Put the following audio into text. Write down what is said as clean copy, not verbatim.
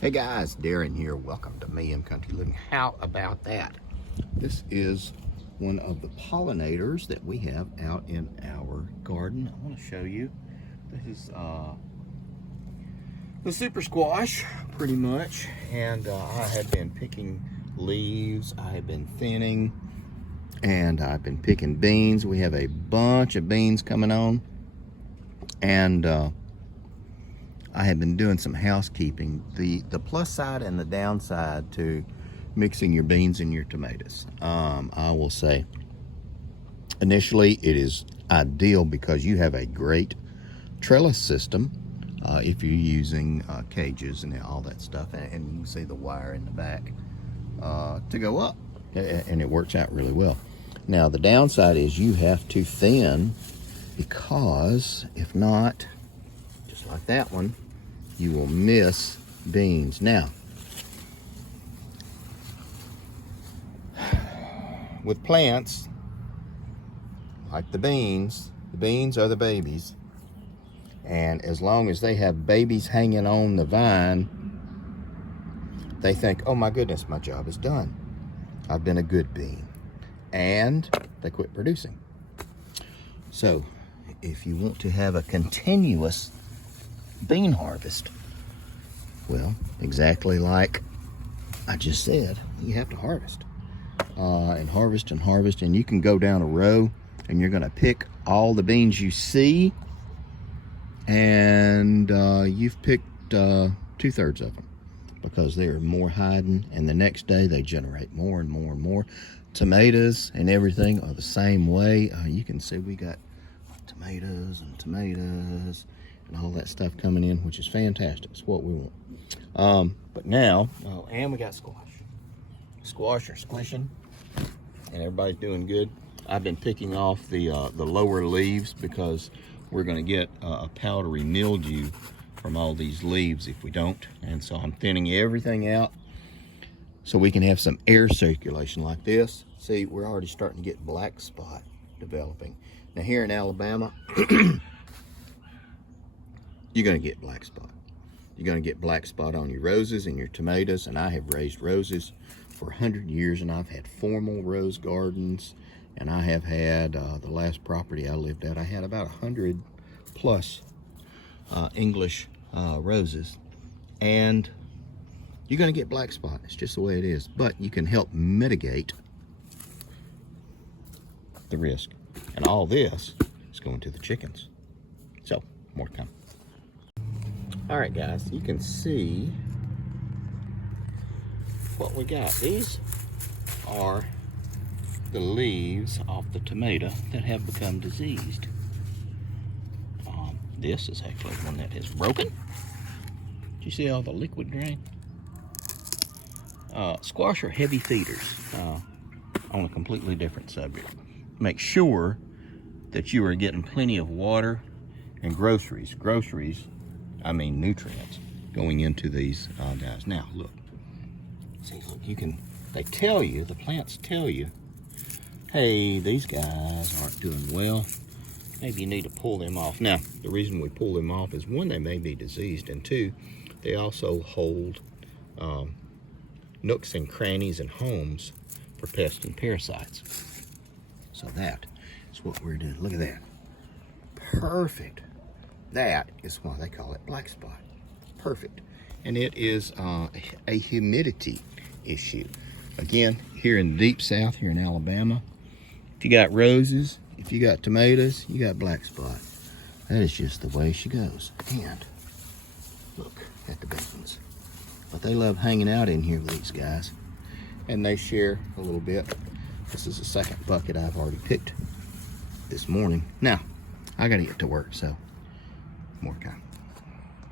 Hey guys, Darren here. Welcome to Mayhem Country Living. How about that? This is one of the pollinators that we have out in our garden. I want to show you. This is the super squash, pretty much. And I have been picking leaves. I have been thinning. And I've been picking beans. We have a bunch of beans coming on. And I have been doing some housekeeping. The plus side and the downside to mixing your beans and your tomatoes. I will say, initially it is ideal because you have a great trellis system if you're using cages and all that stuff. And you can see the wire in the back to go up. And it works out really well. Now the downside is you have to thin, because if not, just like that one, you will miss beans. Now, with plants, like the beans are the babies. And as long as they have babies hanging on the vine, they think, oh my goodness, my job is done. I've been a good bean. And they quit producing. So, if you want to have a continuous bean harvest, well, exactly like I just said, you have to harvest and harvest and harvest. And you can go down a row and you're going to pick all the beans you see, and you've picked 2/3 of them, because they are more hiding, and the next day they generate more and more and more. Tomatoes and everything are the same way. You can see we got tomatoes and all that stuff coming in, which is fantastic. It's what we want. But now, and we got squash. Squash are squishing, and everybody's doing good. I've been picking off the lower leaves because we're going to get a powdery mildew from all these leaves if we don't. And so I'm thinning everything out so we can have some air circulation like this. See, we're already starting to get black spot developing. Now here in Alabama, you're going to get black spot. You're going to get black spot on your roses and your tomatoes. And I have raised roses for 100 years, and I've had formal rose gardens. And I have had, the last property I lived at, I had about 100 plus English roses. And you're going to get black spot. It's just the way it is. But you can help mitigate the risk. And all this is going to the chickens. So, more to come. All right, guys, you can see what we got. These are the leaves off the tomato that have become diseased. This is actually one that is broken. Do you see all the liquid drain? Squash are heavy feeders. On a completely different subject. Make sure that you are getting plenty of water and groceries. I mean nutrients, going into these guys. Now, look. See, look, they tell you, the plants tell you, hey, these guys aren't doing well. Maybe you need to pull them off. Now, the reason we pull them off is, one, they may be diseased, and two, they also hold nooks and crannies and homes for pests and parasites. So that is what we're doing. Look at that. Perfect. That is why they call it black spot. Perfect. And it is a humidity issue. Again, here in the deep south, here in Alabama, if you got roses, if you got tomatoes, you got black spot. That is just the way she goes. And look at the beans. But they love hanging out in here with these guys. And they share a little bit. This is the second bucket I've already picked this morning. Now, I gotta get to work, so more time.